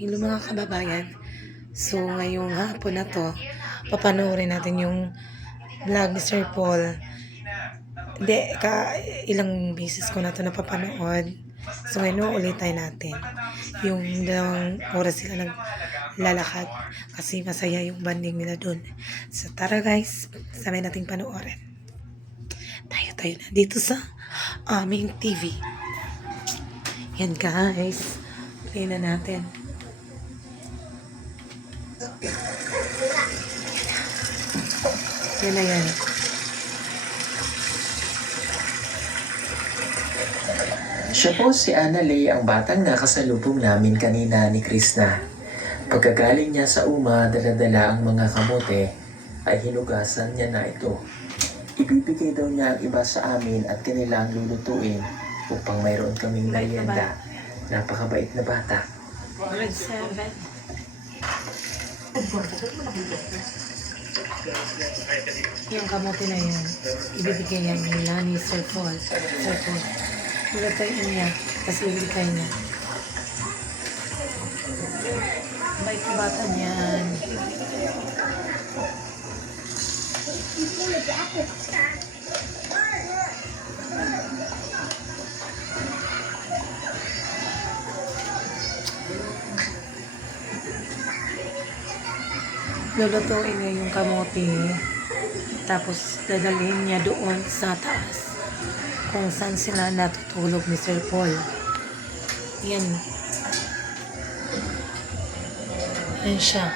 Hello mga kababayan. So ngayong hapon na to, papanoorin natin yung vlog ni Sir Paul. Hindi, ilang beses ko na to napapanood. So ngayon uulitin natin. Yung dalawang oras sila naglalakad kasi masaya yung banding nila dun. So tara guys, sabay nating panoorin. Tayo na dito sa aming TV. Yan guys, play na natin. Yan na yan. Siya po si Annalay, ang batang nakasalubong namin kanina ni Krishna. Pagkagaling niya sa daladala ang mga kamote, ay hinugasan niya na ito. Ibibigay daw niya ang iba sa amin at kanilang lulutuin upang mayroon kaming merienda. Napakabait na bata. Grade 7. Yung kamote na yan, ibibigay niya nila ni Sir Paul. Lulutuin niya, tapos ibibigay niya. Bait na bata niyan. Lulutuin niya yung kamote, tapos dadalhin niya doon sa taas kung saan sila natutulog ni Sir Paul. Yan. Yan siya.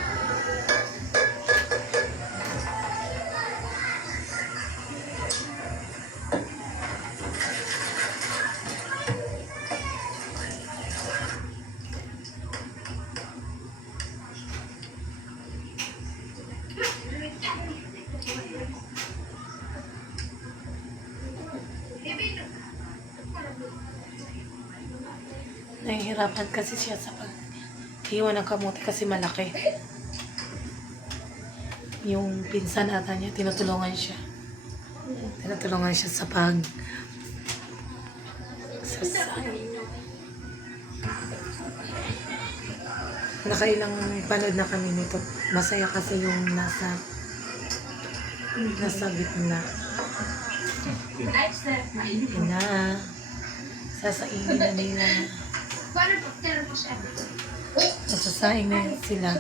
Nahihirapan kasi siya sa pag-iwan ng kamote kasi malaki. Yung pinsan ata niya, tinutulungan siya sa nakailang panood na kami nito. Masaya kasi yung nasa gitna. Yun na. Sasaingin na nila. Nasasaing na yun sila.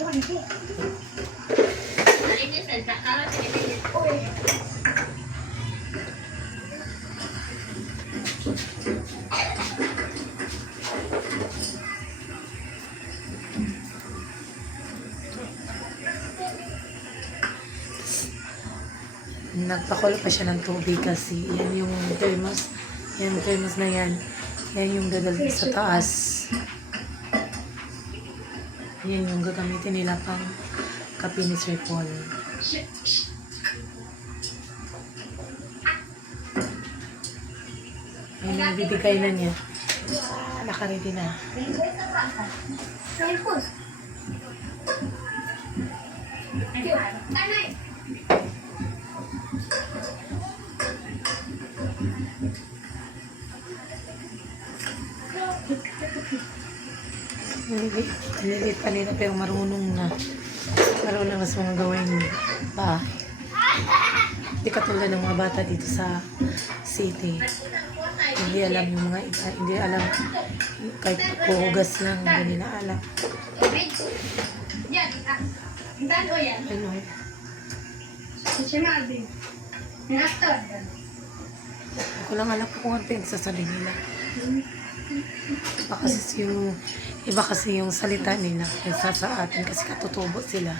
Nagpakulo pa siya ng tubig kasi yan yung thermos. Yan thermos na yan. Yan yung dadalhin sa taas. Yan yung gagamitin nila pang kape ni Sir Paul. Yan yung bibigay na niya. Nakaready na. Nililit pa nila pero marunong na sa mga gawain bahay. Hindi katulad ng mga bata dito sa city. Hindi alam yung mga iba, hindi alam kahit puhugas lang, hindi nila alam. Ano? Ako lang alam kung ano pinagsasabi nila. Iba kasi yung salita nila kaysa sa atin kasi katutubo sila.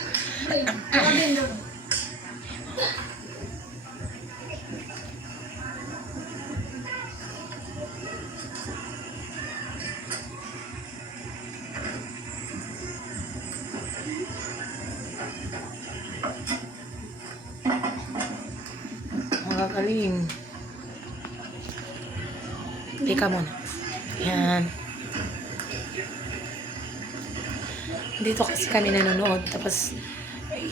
Magagaling. Teka muna. Yan. Dito kasi kami nanonood. Tapos,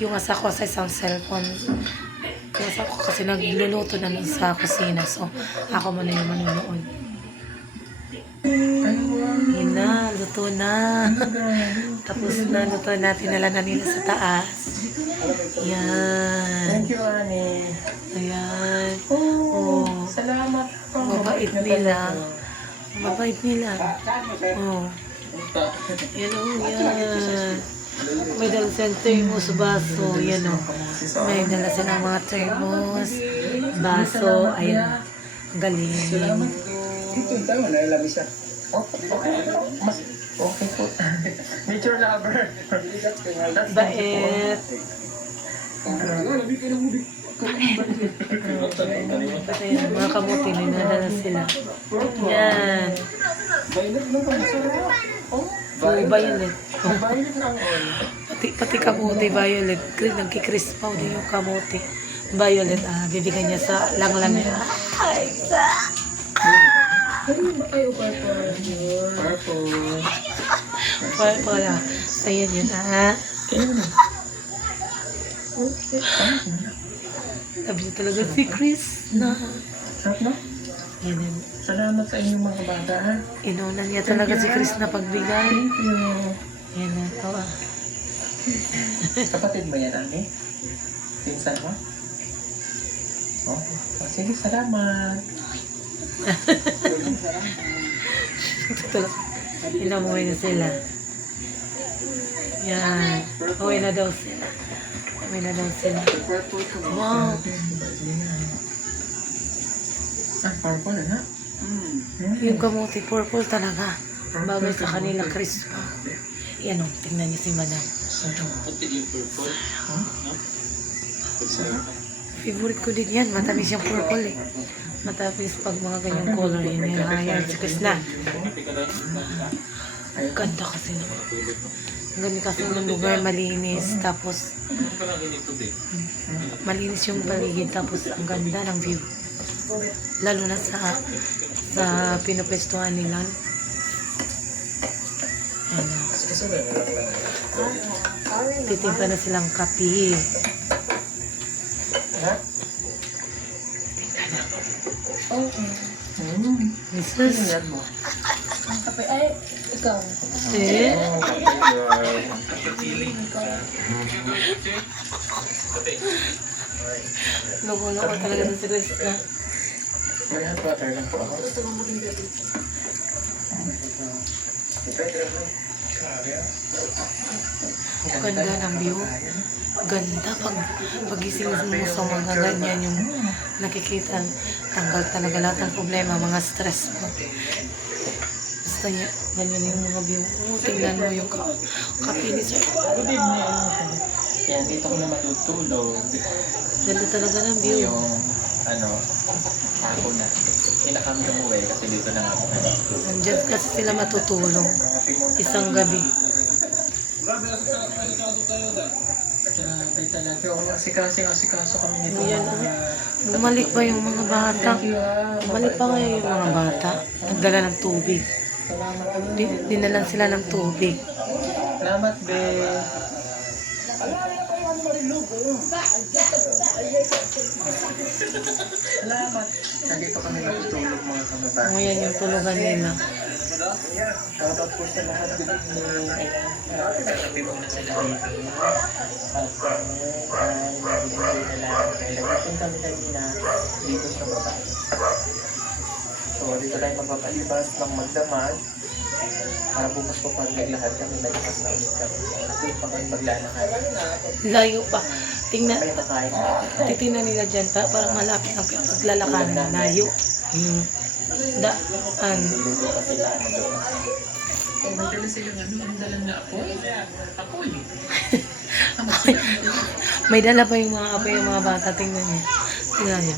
yung asa ko sa isang cellphone. Yung asa ko kasi nagluluto na sa kusina. So, ako muna yung manonood. Yun na, luto na. Tapos na, luto na, tinala na nila sa taas. Yan. Thank you, Ani. Ayan. Oh, Oh. salamat po. Mabait nila. Mabait nila. Oh. Yan o, yan. May dala silang thermos, baso. Yan o. May dala silang mga thermos, baso. Ayan. Galing. Dito tayo na ilang isa. Okay. Mas okay po. Nature lover. Bait. Ayan, mga kamuti, may nadala sila. Yan. Oh, violet. Oh. Violet ng all. Pati kamuti, violet. Nagkikrispaw din yung kamuti. Violet, bibigyan niya sa langlang niya. Ay, Ay, purple. Purple. wala. Ayan yun, Sabi niya talaga si Chris na. Sarap na? Yan yun. Salamat sa inyong mga bata, ha? Inunan niya talaga si Chris na pagbigay. Thank you. Yan na. Kapatid mo yan, Ani? Pinsan mo? Okay. Oh, sige, salamat. Inamuwi na sila. Yan. Uwi na daw sila. Uwi na daw sila. Wow. Purple, ha? Yung kamuti purple talaga. Bagay sa kanila crisp. Yan o. Tingnan niyo si madam. Favorite ko din yan. Matamis yung purple eh. Matamis pag mga ganyang color. Yan yung ayan. Si Chris na. Ganda kasi naman. Ganda kasi ng lugar, malinis. Tapos, malinis yung paligid. Tapos, ang ganda ng view. Lalo na sa pinupwestuhan nila. Ayan. Titimpa na silang kape. Mrs. Kape ay, ikaw. Eh? Loko-loko talaga sa si Chris na. May hot water lang po ako. Ganda ng view. Ganda pagising mo sa mga ganyan yung nakikita. Tanggal talaga lahat ng problema, mga stress mo. Basta niya, ganyan yung mga view. Tingnan mo yung kape ni Sir. Good evening. Yan, dito ko na matutulog. Ganda talaga ng view. Yung, ako na. Hindi na kami umuwi kasi dito na nga ako na. Nandiyan kasi sila matutulong. Isang gabi. Grabe talaga. Asikaso kami nito. Yan, bumalik pa yung mga bata. Bumalik pa ngayon yung mga bata. Nagdala ng tubig. Dinalan sila ng tubig. Salamat, be. Salamat. Nandito kami matutulog mga kababayan. Ngayon yung tulugan nila. Shoutout po sa lahat. Good evening. Sabi mo na sila dito. At nag-enjoy na lang. Kaya nag-enjoy kami kanina dito sa baba. So dito tayo magpapalibas ng magdamag. Para bukas po pag naglahad kami, naglakas na ulit kami. Dito pa kami maglalakad. Layo pa. Tingnan, May nakain. titingnan nila dyan. Parang malapit ang paglalakaran na layo. Daan. Luluto pa sila. May dala silang ang dala na apoy? Apoy. May dala pa yung mga apo yung mga bata. Tingnan niya. Tingnan niya.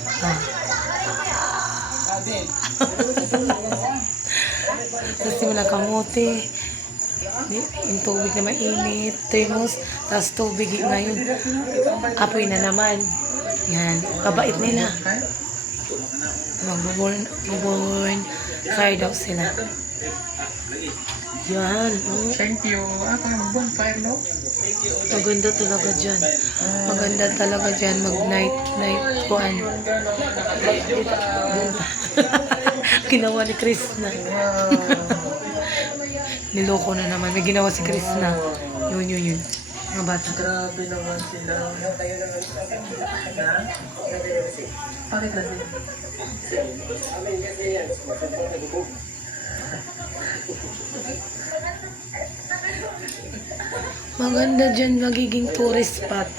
Tapos yung mga kamote. Yung tubig na mainit. Thermos. Tapos tubig ngayon. Apoy na naman. Yan. Kabait nila. Mag-burn fire daw sila. Yan. Thank you. Parang bonfire, no? Maganda talaga dyan. Maganda talaga dyan. Mag-night kuan. Ginawa ni Chris na. Niloko na naman. May ginawa si Chris na. Yun. Mga bata. Grabe naman sila. Ha? Bakit na sila? Maganda dyan, magiging tourist spot.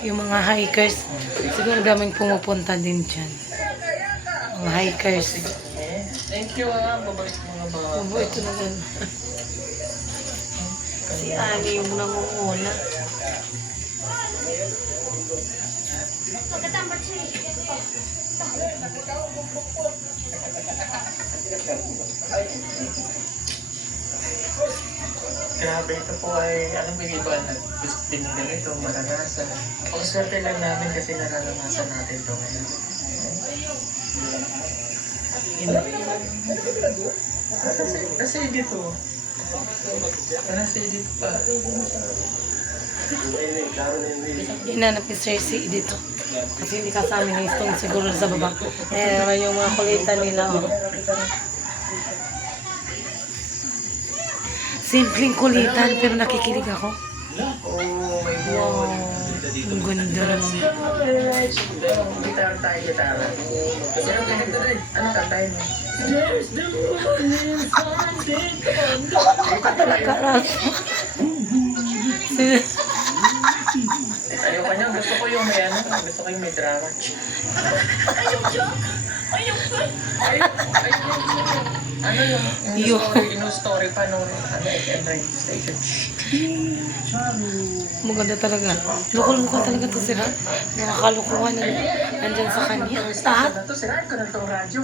Yung mga hikers, siguro daming pumupunta din dyan. Mga hikers. Thank you babait mga bata. Mabuo ito na dyan. Si Ani yung nangunguna. Grabe, ito po ay, alam mo yung iba na gusto din ganito, maranasan. Ang swerte lang namin kasi nararanasan natin ito ngayon. Nasa dito. Nasa dito pa. Hinanap ni Cersei dito. Kasi hindi kasama ni Stone siguro sa baba. Eh, naman yung mga kulitan nila. Oh. Simpleng kulitan pero nakikinig ako. Oh my Wow. God. Ang ganda naman. Gitara tayo, gitara. Pero ganito rin. Ano tatay mo? Karas. Ayoko niya. Gusto ko yung may ano. Gusto ko yung may drama. Ano yung story pa nung FM radio station? Maganda talaga. Loko-loko talaga to sila. Nakakalukuhan na nandyan sa kanya. Lahat. Ito, sirahan ko na itong radyo.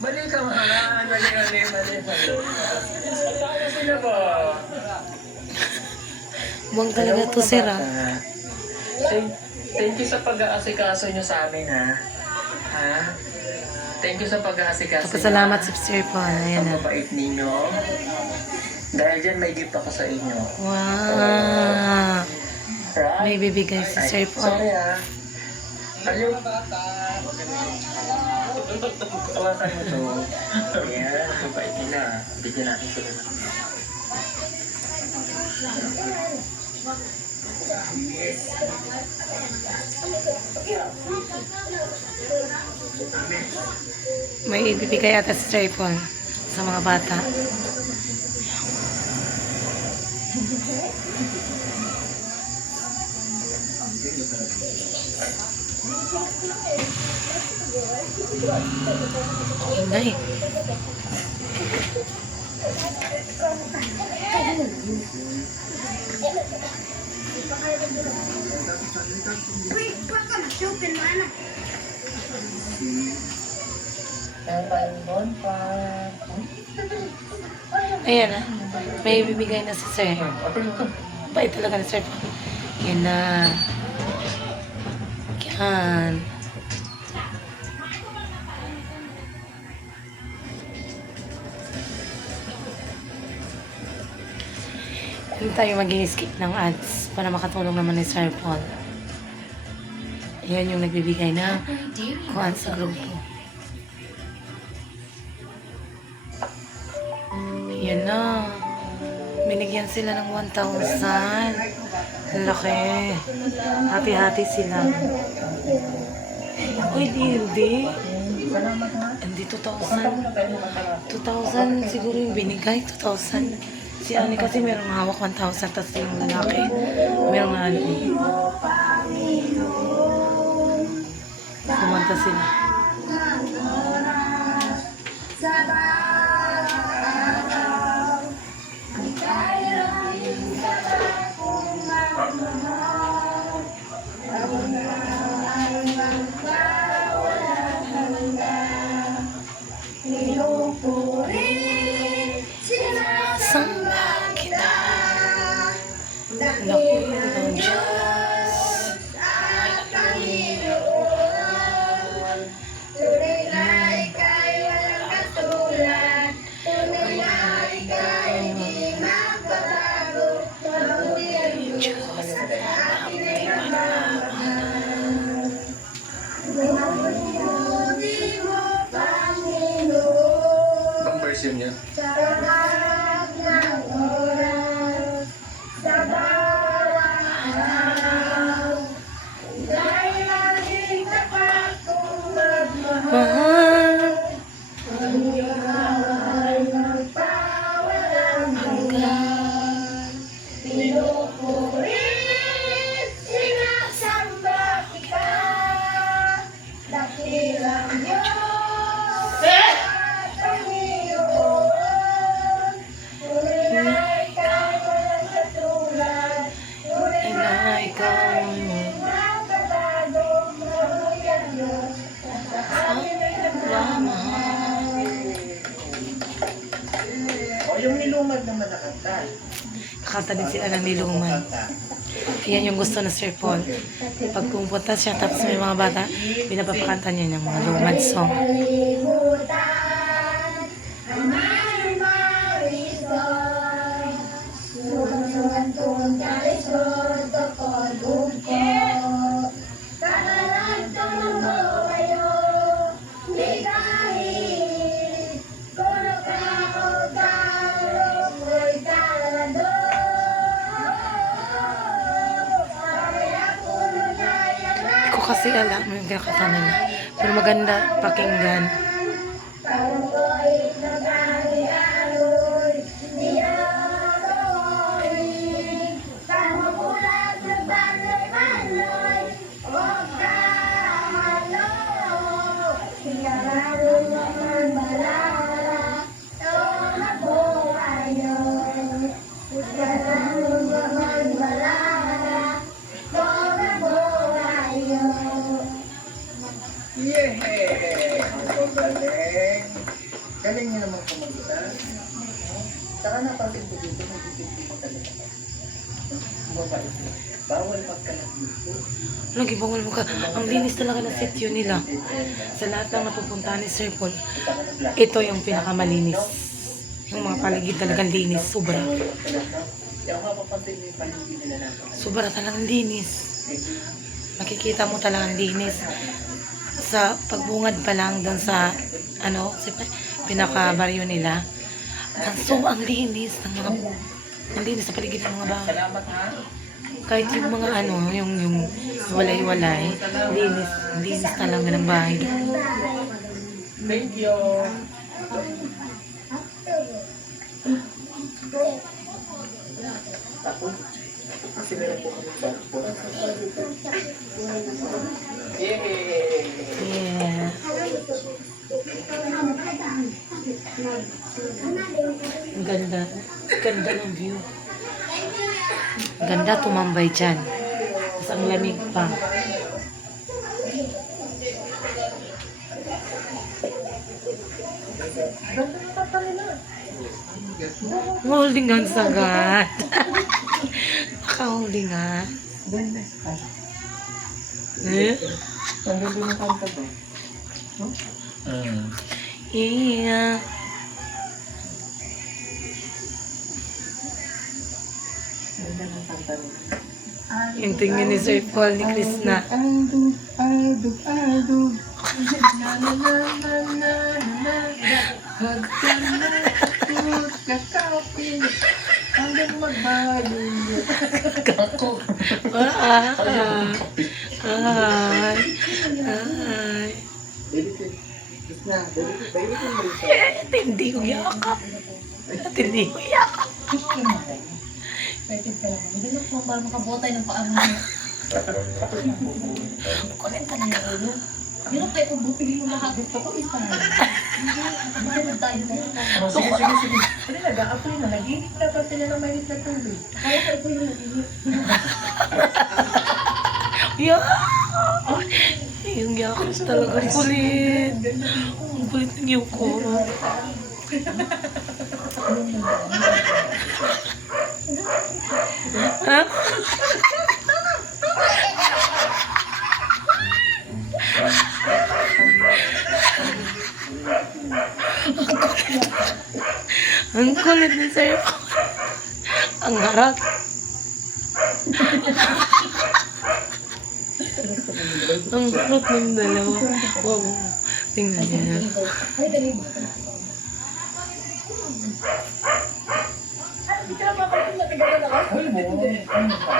Mali ka, mahal. Mali. Sino ba? Buwang talaga to sira. Thank you sa pag-aasikaso nyo sa amin, ha? Ha? Thank you sa pag-aasikaso nyo. Pasalamat sa Sir Paul. Ayan na. Ang mabait ninyo. Dahil dyan, may gift ako sa inyo. Wow. Right? May bibigay si Sir Paul. Sorry, ha? Aliw. Kawasan mo to. Ayan, mabait nila. Bigyan natin sila. May ibibigay ata si Sir Paul sa mga bata. Hindi. Ayan na. May bibigay na si Sir. Bait talaga ni Sir. Yan na. Yan. Hindi tayo mag-skip ng ads para makatulong naman ni Sir Paul. Ayan yung nagbibigay na kuhaan sa grupo. Ayan na. Binigyan sila ng 1,000. Ang laki. Hati-hati sila. Uy, hindi. Hindi 2,000. 2,000 siguro yung binigay. 2,000. Si Ani kasi merong hawak 1,000 tapos yung lalaki merong ano. Kumanta sila. Samba kita. Naku ng Diyos. Sim niya. Mahal. O yung nilumad naman na kanta. Kakanta din sila ng Niluman. Yan yung gusto na Sir Paul. Pag pumunta siya, tapos may mga bata, pinapapakanta niya ng mga lumad song. Hindi ko kasi alam yung kinakanta nila. Pero maganda pakinggan. Yehey! Ang galing. Galing niyo naman kumagita. Saka napansin ko dito, may dito mo talaga. Mabait mo. Bawal magkalat dito. Lagi bawal mo ka. Ang linis talaga ng sityo nila. Sa lahat ng napupuntahan ni Sir Paul, ito yung pinakamalinis. Yung mga paligid talagang linis. Sobra. Kaya ako mapapansin mo yung paligid nila natin. Sobra talagang linis. Makikita mo talagang linis. Sa pagbungad pa lang doon sa pinaka-baryo nila. Ang linis ng mga ang linis sa paligid ng mga bahay. Salamat ha. Kahit yung mga yung walay-walay, linis talaga ng bahay doon. Thank you. Kasi meron po kami barko. Yay! Yeah. Ang ganda. Ganda ng view. Ganda tumambay dyan. Tapos ang lamig pa. Holding hands agad. Naka-holding hands. Eh? Ang ganda ng kanta to. Yeah. Ganda ng kanta nito. Yung tingin ni Sir Paul ni Krishna. Aldug, aldug, aldug. Na na na na na na. Huwag ka na tutut kakapin. Hanggang magbayo. Kako. Ay. Ay. Hindi ko yakap. Hindi ko yakap. Pwede ka lang. Hindi na po para makabotay ng paa mo. Kulit talaga. Yun ang kayo kung bupili mo lahat. Ito ko isa. Hindi na tayo na yun. Sige, sige, sige. Hindi, nag-aapoy na. Nag-init na pa sila ng mainit na tubig. Kaya ko ito yung nag-init. Yeah. Yung yakap talaga kulit. Ang kulit ng yuko. Ha? Ang kulit ni Sir Paul. Ang harap. Ang harap ng dalawa. Wow. Tingnan niya. Hindi ka na makapalit matigalan ako. Ay mo, ano pa?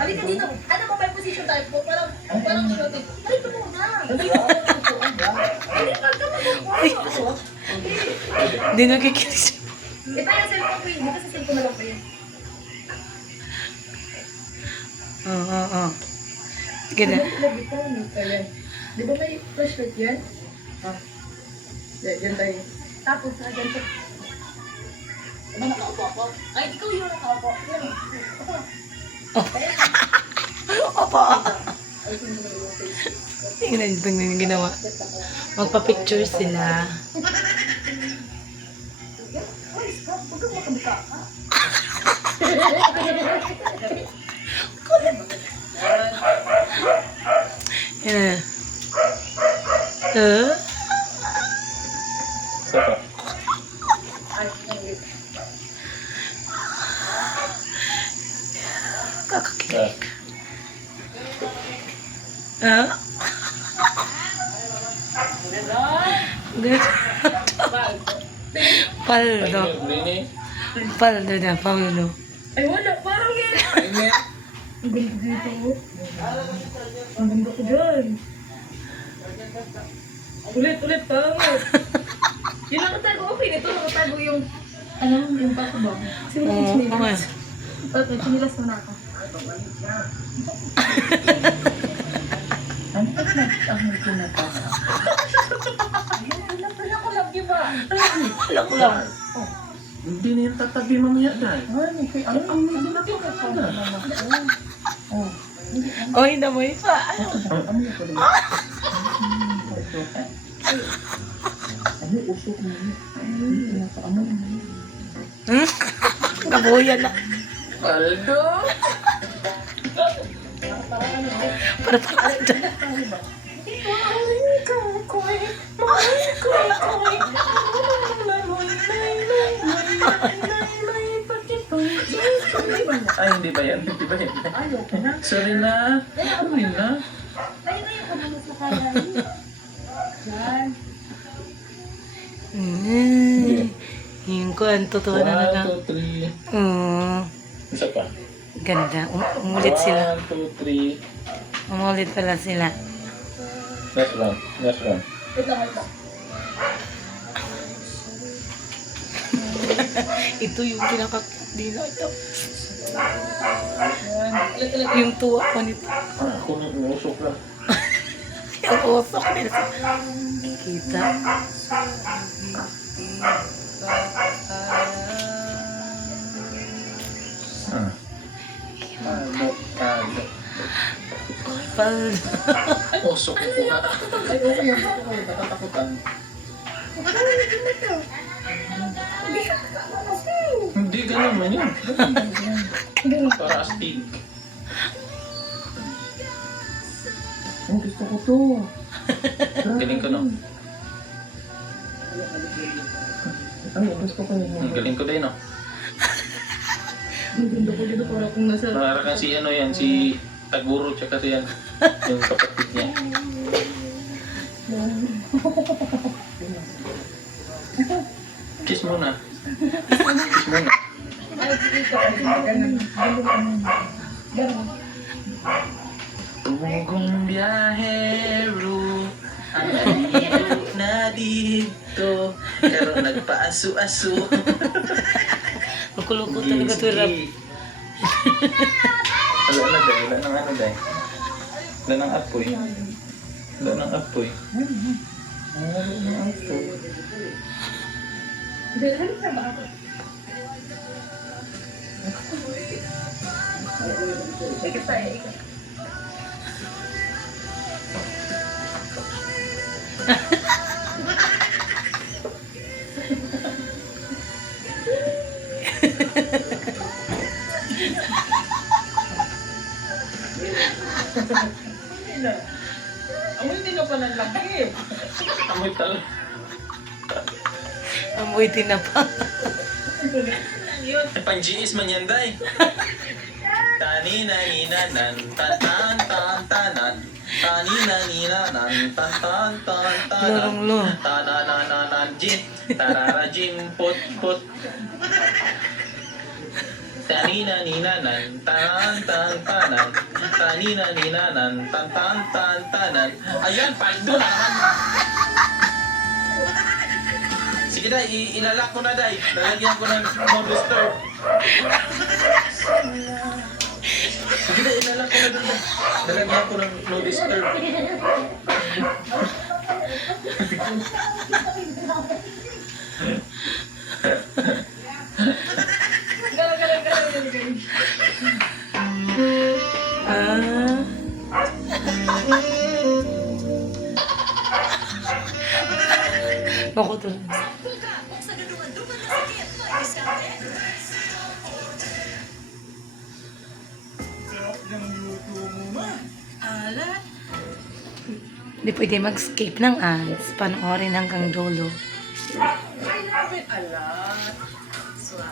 Halika dito. Ano ba may position tayo po? Parang shooting. Halika muna. Halika muna. Hindi nakikinig siya. Ito yung cellphone ko yun. Dito sa cellphone na lang po yun. Oo. Sige na. Di ba may flashlight yan? Yan tayo. Tapos, ganito. Diba nakaupo ako? Ay, ikaw yung nakaupo. Yan. Opo. Tingnan ito yung ginawa. Magpa-picture sila. Ay, Scott, huwag kang makabika ka. Yan. Saka. Kakakilig. Ha? Paldo. Paldo na, Paulo. Ay, wala. Parang yan. Ang ganda dito. Ang ganda ko dyan. Ulit, pangit. Yung nakatago, okay nito. Nakatago yung, yung pasabag. Siguro yung chinilas. Okay, chinilas mo na ako. Ang pagkakahal ko na pa. Wala ko love you ba? Lak lang. Hindi na yung tatabi mamaya dahil. Ano na to ka pa? Oh, Oy, namoy pa. ano ko din? Ano usok mo? Ano? Hmm? Kabuyan na. Aldo! Para pala dyan. Ay, hindi ba yan? Hindi ba yan? Ayaw ko na. Sorry na. Sorry na. Ayun na yung kumulos na kaya. Yan. Yung kuhan, totoo na na. 1, 2, 3. Isa pa. Ganda. Umulit sila. 1, 2, 3. Umulit pala sila. Next one. Next one. Wait lang, wait lang. Ito yung pinaka-di na ito. Ulit. Yung tuwa ko nito. Ako na umusok lang. Yung usok nila. Kita. Paldo. Usok ko nga. Ay, okay yan. Ako natatakutan. Hindi ganun man yun. Para astig. Oh, gusto ko to. Galing ko no. Ay, gusto ko yun. Ang galing ko din no. Ang ganda ko dito para kung nasa... Para kang si ano yan, si Taguro tsaka si yan. Yung kapatid niya. Kiss muna. Kiss muna. Ay, dito. Ganun. Tugong biyahero ang nalito na dito pero nagpaaso-aso. Luko-luko talaga ito rap. Wala na dahil, wala nang ano dahil. Wala nang apoy. Wala nang apoy. Wala nang apoy. Hindi, halika ba ako? Ikot tayo, ikot. Amoy din ka pa ng laki. Amoy talaga. Amoy tinapa. Pang-GS man yan, day. Tani-na-ni-na-nan, tan-tan-tan-tanan. Tani-na-ni-na-nan, tan-tan-tan-tanan. Lorong-lo. Ta-na-na-na-na. jin, tarara jin, put put. Tanina ninanan, tan tan tanan, tanina ninanan, tan tan tan tanan. Ayan, paldo na naman. Sige day, ilalak ko na day. Lalagyan ko ng no disturb. Sige day, ilalak ko na doon day. Lalagyan ko ng no disturb. Ah. Ako to. Hindi pwede mag-skip ng ads. Panoorin hanggang dulo.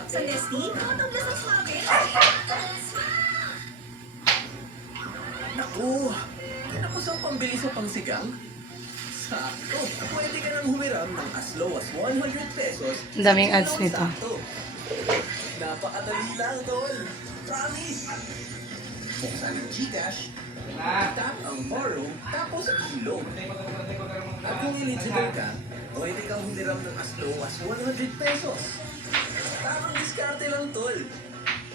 Sa Leslie, matanggas ang swabe. Naku! Naku sa pambili sa pangsigang? Sakto! Pwede ka nang humiram ng as low as 100 pesos. Ang daming ads nito. Sakto. Napakadali lang, tol! Promise! Buksan ang Gcash, tap ang borrow, tapos ilog. At kung eligible ka, pwede kang humiram ng as low as 100 pesos. Tamang diskarte lang, tol.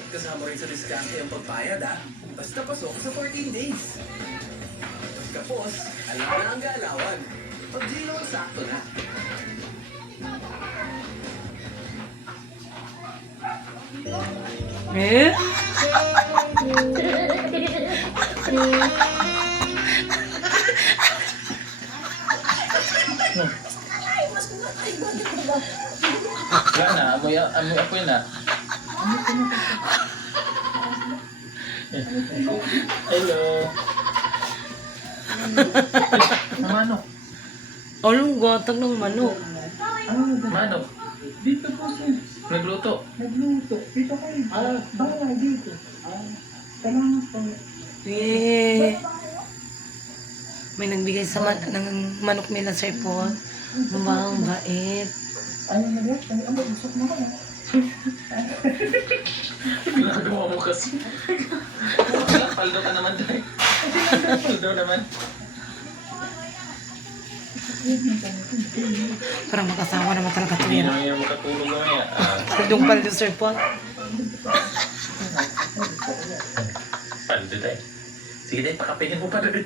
Kasama rin sa diskarte ang pagbayad, ha? Basta pasok sa 14 days. Pagkapos, alam na ang galawan. Pag zero, sakto na. Eh? Yan na, amoy apoy na. Hello. Manok. Anong gatag ng manok? Manok. Dito po sir. Nagluto. Nagluto. Dito kayo. Bala dito. Salamat po. Eh. May nagbigay sa ng manok nila, Sir Paul. Wow, bait. Ano na yan? Ano busok na ka? Ginagawa mo kasi. Paldo ka naman tayo. Paldo naman. Parang mag-asawa naman talaga ito Hindi yan. naman yung makatulog mamaya. Paldong paldo, Sir Paul. Paldo tayo. Sige tayo, pakapinin mo pa rin.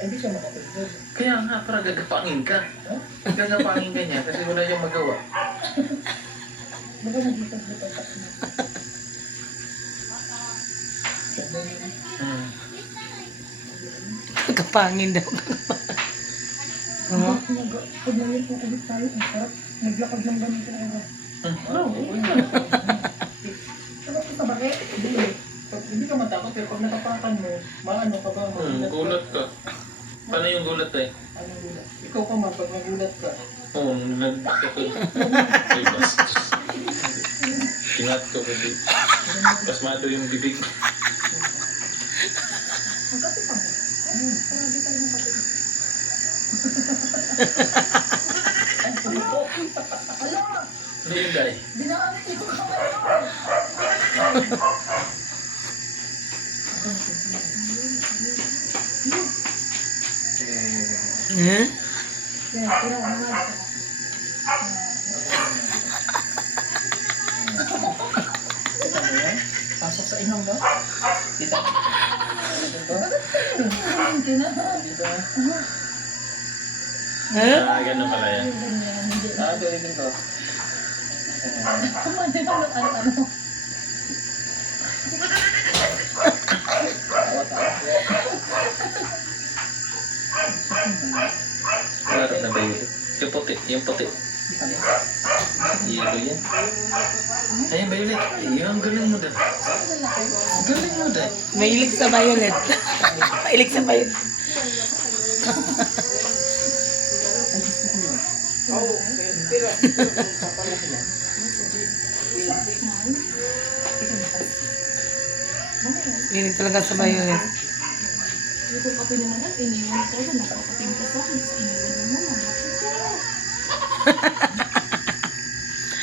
Hindi siya makapagod. Kaya nga, para gagapangin ka. Gagapangin ka niya kasi wala siyang magawa. Baka nagitag-bitag ka na. Hmm. Kapangin daw. Oh. Pag ngayon po ulit tayo, ang sarap. Naglakad ng ganito na oras. Oo, Sarap sa bakit? Hindi ka matakot pero pag nakapakan mo, maano ka ba? gulat ka. Paano yung gulat tayo? Anong gulat? Ikaw pa man, pag nagulat ka. Oo, nagpakit. Kinat ko kasi. Pasmado yung bibig. Magkape pa mo. Parang di tayo magkape. Ay, sabi ko. Ala! Ano yung day? Binaalit yung kamay mo! Eh? Kaya, tira ko naman. Kita mo yan? Pasok sa inom daw? Kita? Dito? Dito? Eh? Ganun pala yan. Tuloy ko. Wala na ba yun? Yung puti, yung puti. Yelo yan. Ayun, Violet. Yung galing mo dahil. Galing mo dahil. Mahilig sa violet. Mahilig sa violet. Mahilig talaga sa violet. Ito kape naman at iniwan ko. Nakakating ko sa akin. Iniwan naman.